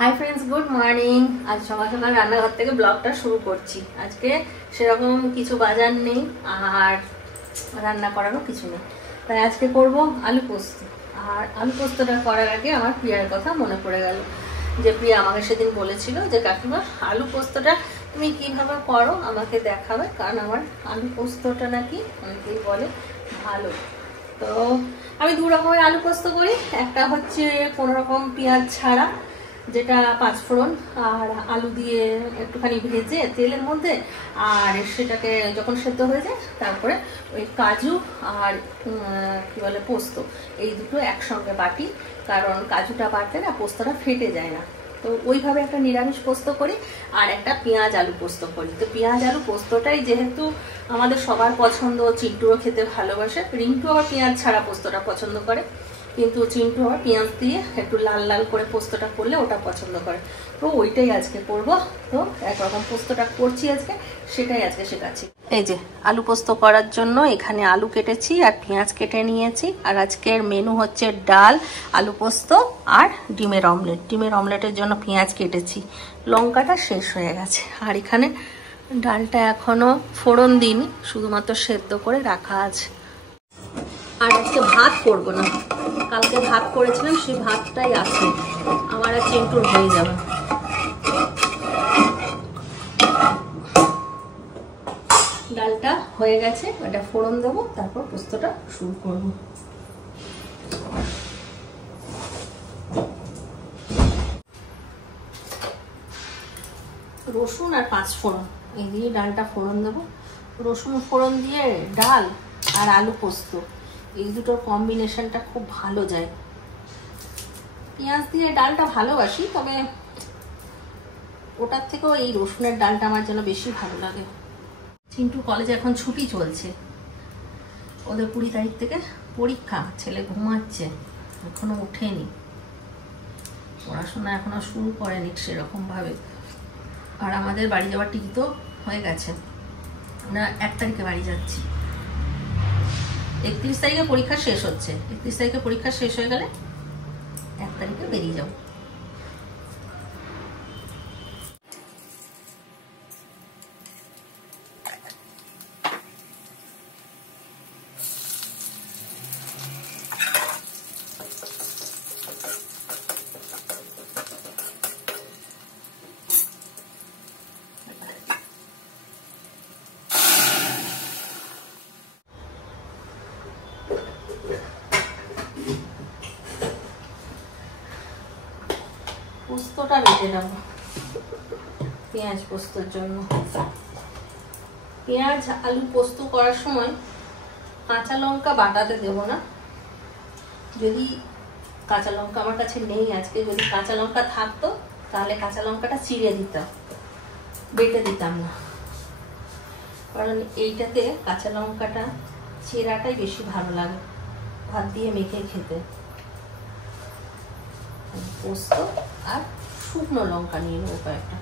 Hi friends, good morning. আজ সকাল সকাল রান্নাঘর থেকে ব্লগটা শুরু করছি। আজকে সেরকম কিছু বাজার নেই আর রান্না করারও কিছু নেই, তাই আজকে করব আলু পোস্ত। আর আলু পোস্তটা করার আগে আমার প্রিয়ার কথা মনে পড়ে গেল, যে প্রিয়া আমাকে সেদিন বলেছিল যে কাকিমা আলু পোস্তটা তুমি কীভাবে করো আমাকে দেখাবে, কারণ আমার আলু পোস্তটা নাকি অনেকেই বলে ভালো। তো আমি দু রকমের আলু পোস্ত করি। একটা হচ্ছে কোনো রকম পেঁয়াজ ছাড়া, যেটা পাঁচফোড়ন আর আলু দিয়ে একটুখানি ভেজে তেলের মধ্যে, আর সেটাকে যখন সেদ্ধ হয়ে যায় তারপরে ওই কাজু আর কি বলে পোস্ত, এই দুটো একসঙ্গে বাটি, কারণ কাজুটা বাটলে না পোস্তটা ফেটে যায় না। তো ওইভাবে একটা নিরামিষ পোস্ত করি। আর একটা পেঁয়াজ আলু পোস্ত করি। তো পেঁয়াজ আলু পোস্তটাই যেহেতু আমাদের সবার পছন্দ, চিন্টুও খেতে ভালোবাসে, রিন্টু আবার পেঁয়াজ ছাড়া পোস্তটা পছন্দ করে, কিন্তু চিন্টু আবার পেঁয়াজ দিয়ে একটু লাল লাল করে পোস্তটা করলে ওটা পছন্দ করে। তো ওইটাই আজকে করবো। তো একরকম পোস্তটা করছি আজকে, সেটাই আজকে শেখাচ্ছি। এই যে আলু পোস্ত করার জন্য এখানে আলু কেটেছি আর পেঁয়াজ কেটে নিয়েছি। আর আজকের মেনু হচ্ছে ডাল, আলু পোস্ত আর ডিমের অমলেট। ডিমের অমলেটের জন্য পেঁয়াজ কেটেছি, লঙ্কাটা শেষ হয়ে গেছে। আর এখানে ডালটা এখনো ফোড়ন দিইনি, শুধুমাত্র সেদ্ধ করে রাখা আছে। আর আজকে ভাত করবো না, কালকে ভাত করেছিলাম সেই ভাতটাই আছে, আমার আর চিন্টুর হয়ে যাবে। ডালটা হয়ে গেছে, এটা ফোড়ন দেবো, তারপর পোস্তটা শুরু করব। রসুন আর পাঁচফোড়ন এই দিয়ে ডালটা ফোড়ন দেবো। রসুন ফোড়ন দিয়ে ডাল আর আলু পোস্ত, এই দুটোর কম্বিনেশনটা খুব ভালো যায়। পেঁয়াজ দিয়ে ডালটা ভালোবাসি, তবে ওটার থেকেও এই রসুনের ডালটা আমার যেন বেশি ভালো লাগে। চিন্টু কলেজে এখন ছুটি চলছে, ওদের 20 তারিখ থেকে পরীক্ষা। ছেলে ঘুমাচ্ছে, এখনো ওঠেনি, পড়াশোনা এখনো শুরু করেনি সেরকম ভাবে। আর আমাদের বাড়ি যাওয়ার টিকিট তো হয়ে গেছে, আমরা 1 তারিখে বাড়ি যাচ্ছি। 31 তারিখে পরীক্ষা শেষ হচ্ছে, 31 তারিখে পরীক্ষা শেষ হয়ে গেলে 1 তারিখে বেরিয়ে যাবো। পোস্তটা বেটে নেব পেঁয়াজ পোস্তর জন্য। পেঁয়াজ আলু পোস্ত করার সময় কাঁচা লঙ্কা বাটাতে দেব না। যদি কাঁচা লঙ্কা আমার কাছে নেই আজকে, যদি কাঁচা লঙ্কা থাকতো তাহলে কাঁচা লঙ্কাটা চিড়ে দিতাম, বেটে দিতাম না, কারণ এইটাতে কাঁচা লঙ্কাটা চেরাটাই বেশি ভালো লাগে ভাত দিয়ে মেখে খেতে। পোস্ত আর শুকনো লঙ্কা নিয়ে নেবো কয়েকটা,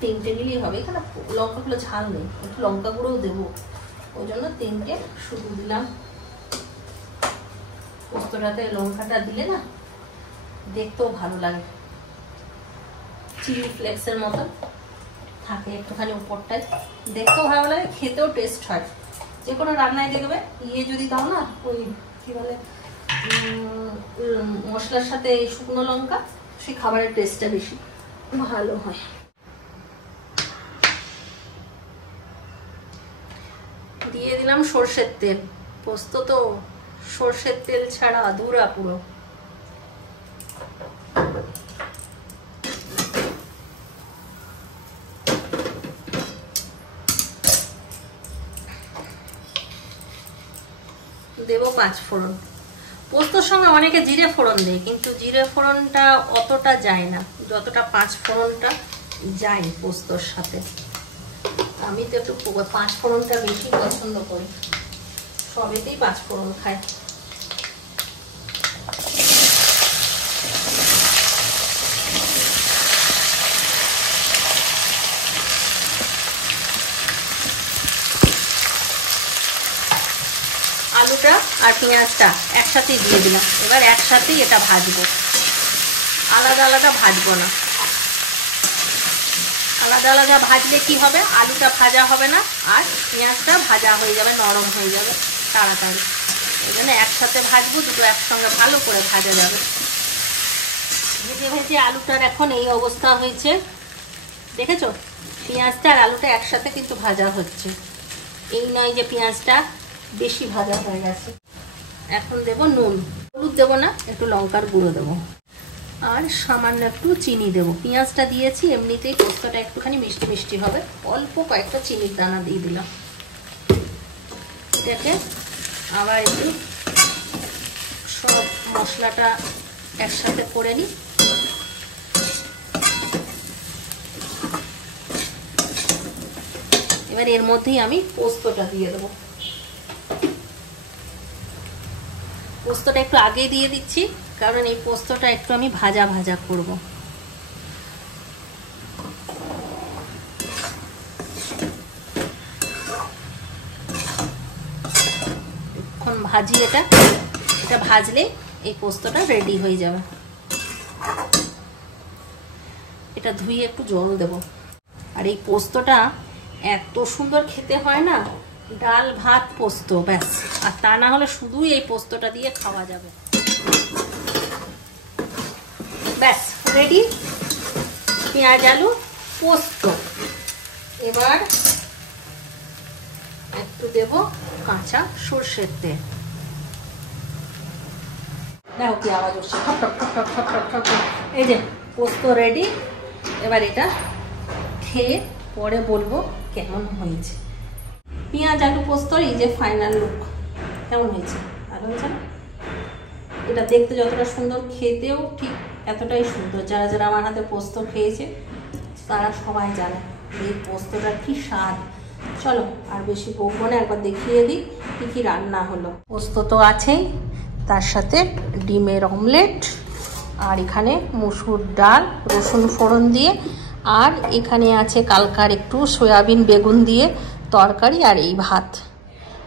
3টে নিলেই হবে। এখানে লঙ্কাগুলো ঝাল নেই, একটু লঙ্কা গুঁড়োও দেবো, ওই জন্য 3টে শুধু দিলাম। পোস্তটাতে লঙ্কাটা দিলে না দেখতেও ভালো লাগে, চিলি ফ্লেক্সের মতন থাকে একটুখানি উপরটায়, দেখতেও ভালো লাগে, খেতেও টেস্ট হয়। যে কোনো রান্নায় দেখবে যদি দাও না, ওই কি বলে মশলার সাথে শুকনো লঙ্কা, সেই খাবারের টেস্টটা বেশি ভালো হয়। দিয়ে দিলাম সর্ষের তেল। পোস্ত তো সর্ষের তেল ছাড়া আধুরা পুরো। দেব পাঁচফোড়ন। পোস্তর সঙ্গে অনেকে জিরে ফোড়ন দেয়, কিন্তু জিরে ফোড়নটা অতটা যায় না যতটা পাঁচফোড়নটা যায় পোস্তর সাথে। আমি তো একটু পাঁচফোড়নটা বেশি পছন্দ করি, সবেতেই পাঁচফোড়ন খাই। আলুটা আর পেঁয়াজটা একসাথেই দিয়ে দিলাম, এবার একসাথেই এটা ভাজবো। আলাদা আলাদা ভাজবো না। আলাদা আলাদা ভাজলে কি হবে, আলুটা ভাজা হবে না আর পেঁয়াজটা ভাজা হয়ে যাবে, নরম হয়ে যাবে তাড়াতাড়ি। এই জন্য একসাথে ভাজবো, দুটো একসঙ্গে ভালো করে ভাজা যাবে। ভেজে ভেজে আলুটার এখন এই অবস্থা হয়েছে, দেখেছো? পেঁয়াজটা আর আলুটা একসাথে কিন্তু ভাজা হচ্ছে, এই নয় যে পেঁয়াজটা বেশি ভাজা হয়ে গেছে। এখন দেব নুন, হলুদ দেবো না, একটু লঙ্কার গুঁড়ো দেবো আর সামান্য একটু চিনি দেবো। পেঁয়াজটা দিয়েছি, এমনিতেই পোস্তটা একটুখানি মিষ্টি মিষ্টি হবে, অল্প কয়েকটা চিনির দানা দিয়ে দিলাম। এটাকে আবার একটু সব মশলাটা একসাথে করে নিই। এবার এর মধ্যেই আমি পোস্তটা দিয়ে দেবো। পোস্তটা একটু আগে দিয়ে দিচ্ছি, কারণ এই পোস্তটা একটু আমি ভাজা ভাজা করব। এখন ভাজি, এটা ভাজলে এই পোস্তটা রেডি হয়ে যাবে। এটা ধুয়ে একটু জল দেব। আর এই পোস্তটা এত সুন্দর খেতে হয় না, ডাল ভাত পোস্ত ব্যাস। আর তা না হলে শুধুই এই পোস্তটা দিয়ে খাওয়া যাবে। ব্যাস রেডি পেঁয়াজ আলু পোস্ত। এবার একটু দেব কাঁচা সর্ষের তেল। দেখো কি আওয়াজ হচ্ছে, ঠক ঠক ঠক ঠক ঠক ঠক ঠক। এই যে পোস্ত রেডি। এবার এটা খেয়ে পরে বলবো কেমন হয়েছে। পেঁয়াজ আলু পোস্তর এই যে ফাইনাল লুক, কেমন হয়েছে? ভালো হয়েছে না? এটা দেখতে যতটা সুন্দর, খেতেও ঠিক এতটাই সুন্দর। যারা যারা আমার হাতে পোস্ত খেয়েছে তারা সবাই জানে এই পোস্তটা কি স্বাদ। চলো আর বেশি বকবো না, একবার দেখিয়ে দিই কি কি রান্না হলো। পোস্ত তো আছেই, তার সাথে ডিমের অমলেট, আর এখানে মুসুর ডাল রসুন ফোড়ন দিয়ে, আর এখানে আছে কালকার একটু সয়াবিন বেগুন দিয়ে তরকারি, আর এই ভাত।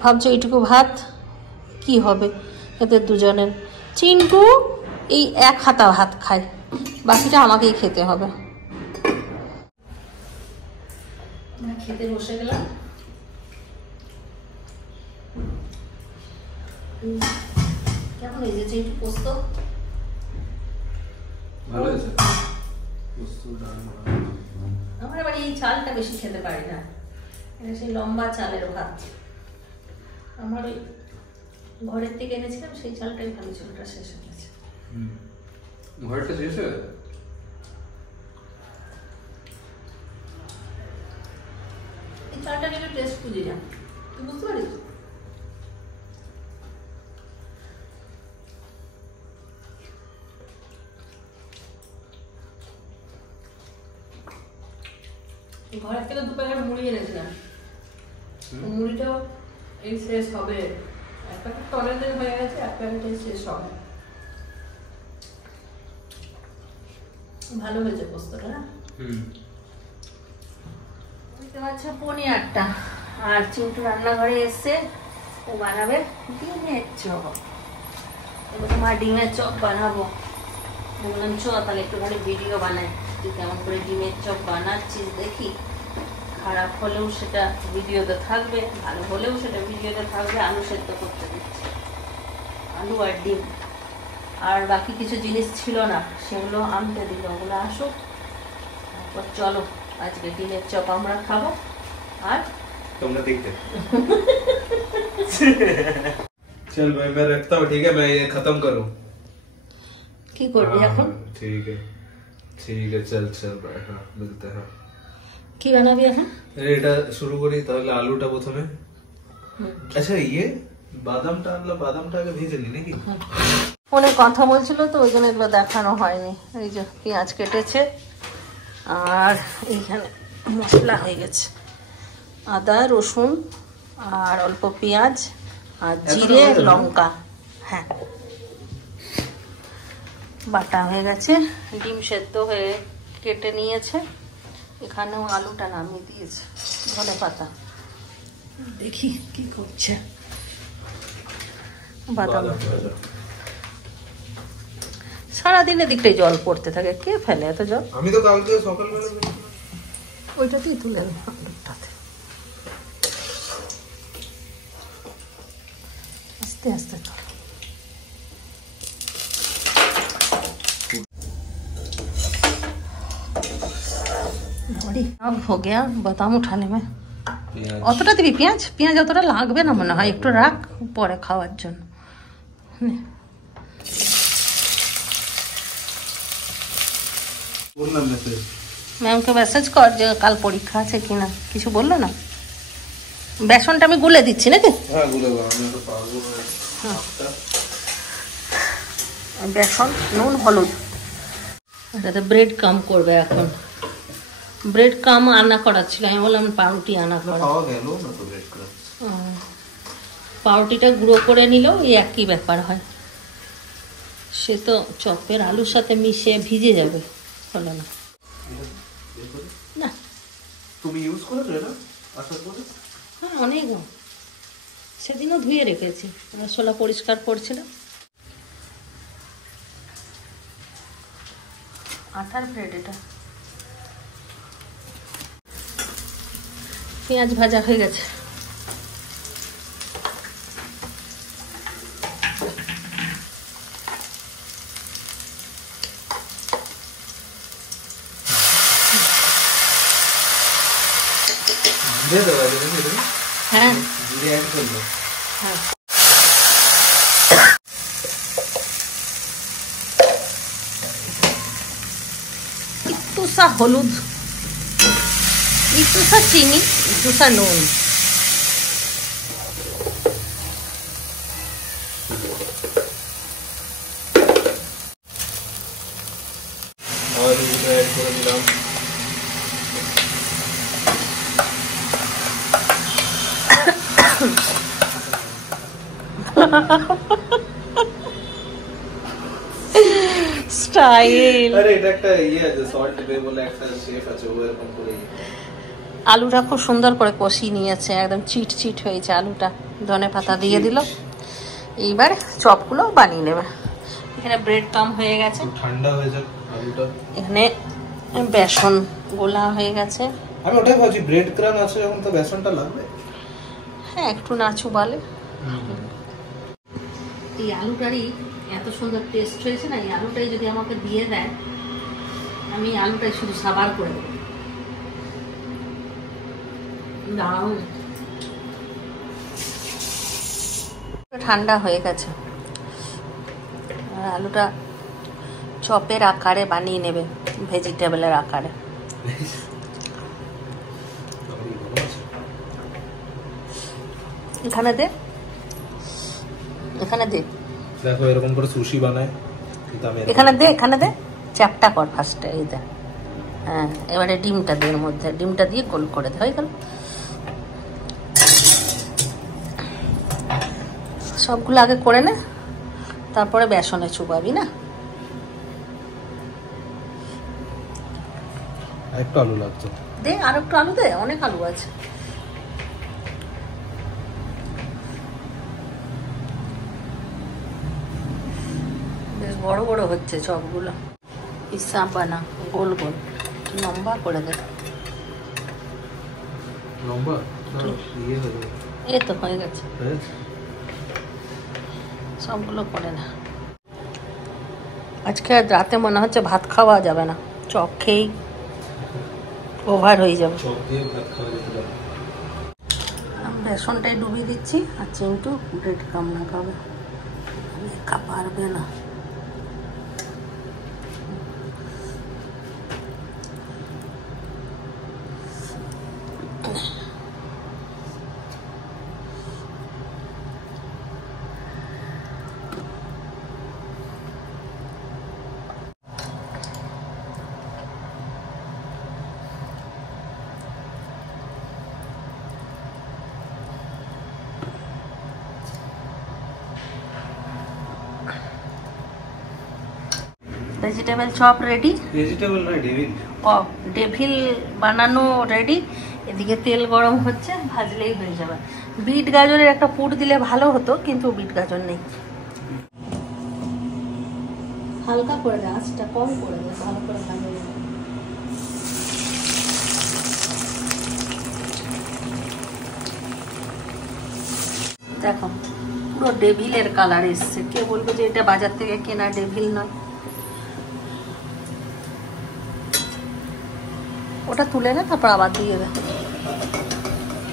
ভাবছো এইটুকু ভাত কি হবে এদের দুজনের? চিন্টু এই এক হাতা ভাত খায়, বাকিটা আমাকেই খেতে হবে। খেতে বসে গেলাম। কেমন হয়েছে চিন্টু পোস্ত? ভালো হয়েছে। আমার আবার এই চালটা বেশি খেতে পারি না, এটা সেই লম্বা চালের ভাত। আমার ওই ঘরের থেকে এনেছিলাম সেই চালটাই ভালো ছিল, ওটা শেষ হয়ে গেছে। ঘরটা শেষ হয়ে গেছে? এই চালটা নিলে টেস্ট বুঝি না, তুই বুঝতে পারিস? ঘরের থেকে 2 প্যাকেট মুড়ি এনেছিলাম, মুড়িটাও এই শেষ হবে। 1 প্যাকেট তো অনেকদিন হয়ে গেছে, 1 প্যাকেট শেষ হবে। ভালো হয়েছে পোস্তটা না? বুঝতে পারছো 8:15 আর চিন্টু রান্নাঘরে এসছে, ও বানাবে ডিমের চপ। এবার তোমার ডিমের চপ বানাবো, বললাম চ তাহলে একটুখানি ভিডিও বানাই, তুই কেমন করে ডিমের চপ বানাচ্ছিস দেখি। খারাপ হলেও সেটা ভিডিওতে থাকবে, ভালো হলেও সেটা ভিডিওতে থাকবে। আলু সেদ্ধ করতে দিচ্ছি, আলু আর ডিম, আর বাকি কিছু জিনিস ছিল না সেগুলো আনতে দিল, ওগুলো আসুক। তারপর চলো আজকে ডিমের চপ আমরা খাবো আর তোমরা দেখতে। चल भाई मैं रखता हूँ, ठीक है? मैं ये खत्म करूँ। কি করবি এখন? ठीक है चल भाई, हाँ मिलते हैं। কি বানাবি এখন? এটা শুরু করি তাহলে। আলুটা প্রথমে, আচ্ছা ইয়ে বাদামটা আনলাম, বাদামটা আগে ভেজে নি নাকি? ফোনে কথা বলছিল তো ওই জন্য এগুলো দেখানো হয়নি। এই যে পেঁয়াজ কেটেছে আর এইখানে মশলা হয়ে গেছে, আদা রসুন আর অল্প পেঁয়াজ আর জিরে লঙ্কা, হ্যাঁ বাটা হয়ে গেছে। ডিম সেদ্ধ হয়ে কেটে নিয়েছে, এখানেও আলুটা নামিয়ে দিয়েছে। ধনেপাতা দেখি কি করছে। বাদাম সারাদিন এদিকটাই জল পড়তে থাকে, কে ফেলে এত জল? আমি তো কালকে সকালবেলা ওইটাতেই তুলে দেবো আলুটাতে, আস্তে আস্তে চল। अब हो गया बादाम उठाने में। অতটা দিবি পেঁয়াজ? পেঁয়াজ অতটা লাগবে না মনে হয়, একটু রাখ পরে খাওয়ার জন্য। ম্যামকে মেসেজ কর যে কাল পরীক্ষা আছে কিনা, কিছু বললো না? বেসনটা আমি গুলে দিচ্ছি নাকি? বেসন, নুন, হলুদ। এটাতে ব্রেড কাম করবে এখন, ব্রেড কাম আনা করাচ্ছিল, আমি বললাম পাউরুটি আনা করা। পাউরুটিটা গুঁড়ো করে নিলেও এই একই ব্যাপার হয়, সে তো চপের আলুর সাথে মিশে ভিজে যাবে, হলো না। না তুমি ইউজ করেছো এটা আসার পরে? হ্যাঁ অনেক, সেদিনও ধুয়ে রেখেছি, রসগোল্লা পরিষ্কার করছিলাম। আটার ব্রেড এটা। পেঁয়াজ ভাজা হয়ে গেছে, হ্যাঁ হ্যাঁ। একটু সা হলুদ, একটু সা চিনি, একটু সা নুন। স্টাইল। আরে এটা একটা ইয়ে আছে, সল্ট বে বলে একটা শেফ আছে, ও এরকম করে। আলুটা খুব সুন্দর করে কষিয়ে নিয়েছে, একদম চিট চিট হয়েছে আলুটা, ধনে পাতা দিয়ে দিল। এইবার চপগুলো বানিয়ে নেবে। এখানে ব্রেড কাম হয়ে গেছে, ঠান্ডা হয়ে যাক আলুটা। এখানে বেসন গোলা হয়ে গেছে। আমি ওটাই ভাবছি, ব্রেড ক্রাম আছে এখন তো বেসনটা লাগবে। হ্যাঁ একটু নাচু বালে। এই আলুটারই এত সুন্দর টেস্ট হয়েছে না, এই আলুটাই যদি আমাকে দিয়ে দেয়, আমি আলুটাই শুধু সাবার করে দেবো। ঠান্ডা হয়ে গেছে, আর আলুটা চপের আকারে বানিয়ে নেবে, ভেজিটেবলের আকারে। এখানে দে, এখানে দে, দেখো এরকম করে সুশি বানায়। এখানে দে, এখানে দে, চ্যাপটা কর ফার্স্টে, এই দে। হ্যাঁ এবারে ডিমটা দে, এর মধ্যে ডিমটা দিয়ে গোল করে দে, হয়ে গেল। সবগুলো আগে করে নে, তারপরে বেসনে চুবাবি না। একটু আলু লাগছে, দে আর একটু আলু দে, অনেক আলু আছে। বেশ বড় বড় হচ্ছে চপগুলো। হিসাব বানা, গোল গোল লম্বা করে দে। লম্বা এই তো হয়ে গেছে, সবগুলো করে না। আজকে রাতে মনে হচ্ছে ভাত খাওয়া যাবে না, চপ খেয়েই ওভার হয়ে যাবে। বেসনটাই ডুবিয়ে দিচ্ছি, আর চিন্টু ব্রেড কাম না খাবে, পারবে না। ভেজিটেবল চপ রেডি, ভেজিটেবল নয় ডেভিল। ও ডেভিল বানানো রেডি। এদিকে তেল গরম হচ্ছে, ভাজলেই হয়ে যাবে। বিট গাজরের একটা পুর দিলে ভালো হতো, কিন্তু বিট গাজর নেই। হালকা করে দে, আঁচটা কম করে দে, ভালো করে ভাজা যাবে। দেখো পুরো ডেভিলের কালার এসছে, কে বলবে যে এটা বাজার থেকে কেনা ডেভিল নয়। ওটা তুলে না তারপর আবার দিয়ে দে।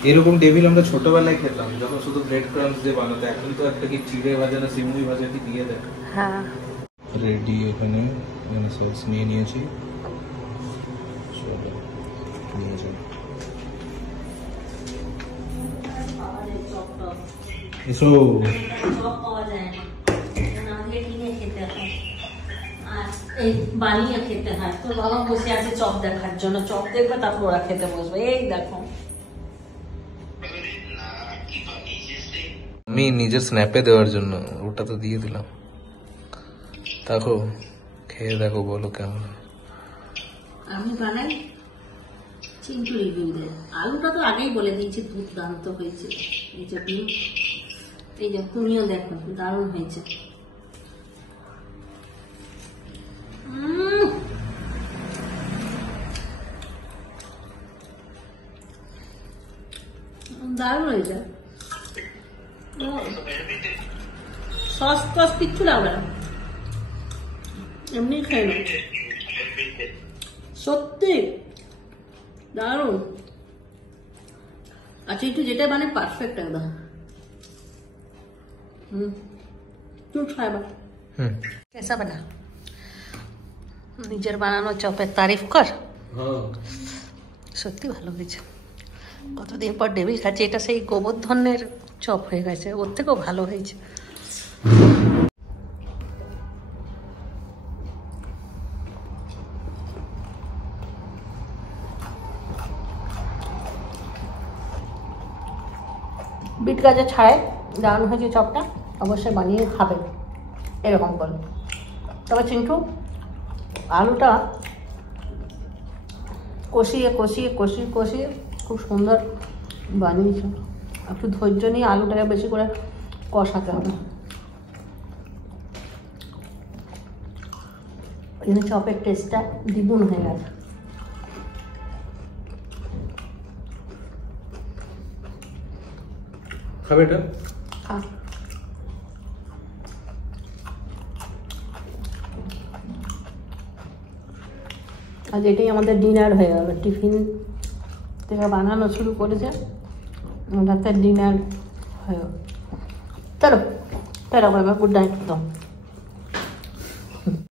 এরকম টেবিল আমরা ছোটবেলায় খেতাম যখন শুধু ব্রেড ক্রাম্বস দিয়ে বানাতো, এখন তো একটা কি চিড়ে ভাজা না সিমুই ভাজা কি দিয়ে দেয়। হ্যাঁ রেডি, এখানে সস নিয়ে নিয়েছি, নিয়ে যাই। এসো চপ পাওয়া যায় না, আমাকে কিনে খেতে হয় আর এই বানিয়ে খেতে হয়। তোর বাবা বসে আছে চপ দেখার জন্য, চপ দেখবে তারপর ওরা খেতে বসবে। এই দেখো আমি নিজের স্ন্যাপে দেওয়ার জন্য ওটা তো দিয়ে দিলাম। দেখো খেয়ে দেখো, বলো কেমন। আমি বানাই চিন্টু রিভিউ দেয়। আলুটা তো আগেই বলে দিয়েছি দুর্দান্ত হয়েছে। এই যে এই যে তুমিও দেখো দারুণ হয়েছে। দারুণ হয়েছে। সস টস কিচ্ছু লাগবে না, এমনি খেয়ে না, সত্যি দারুণ। আচ্ছা একটু যেটা মানে পারফেক্ট একদম। তুই খাইবা কেসা বানা, নিজের বানানো চপের তারিফ কর। সত্যি ভালো হয়েছে, কতদিন পর ডেভিল খাচ্ছে। এটা সেই গোবর্ধনের চপ হয়ে গেছে, ওর থেকেও ভালো হয়েছে। বিট গাজর ছাড়াই দারুণ হয়েছে চপটা, অবশ্যই বানিয়ে খাবেন এরকম করে। তবে চিন্টু আলুটা কষিয়ে কষিয়ে কষিয়ে কষিয়ে খুব সুন্দর বানিয়েছে। একটু ধৈর্য নিয়ে আলুটাকে বেশি করে কষাতে হবে। এখানে চপের টেস্টটা দ্বিগুণ হয়ে গেছে। খাবে এটা? খা। আজ এটাই আমাদের ডিনার হয়ে গেল। টিফিন থেকে বানানো শুরু করেছে, রাতের ডিনার হয়ে গেল। চলো চলো বাবা, গুড নাইট।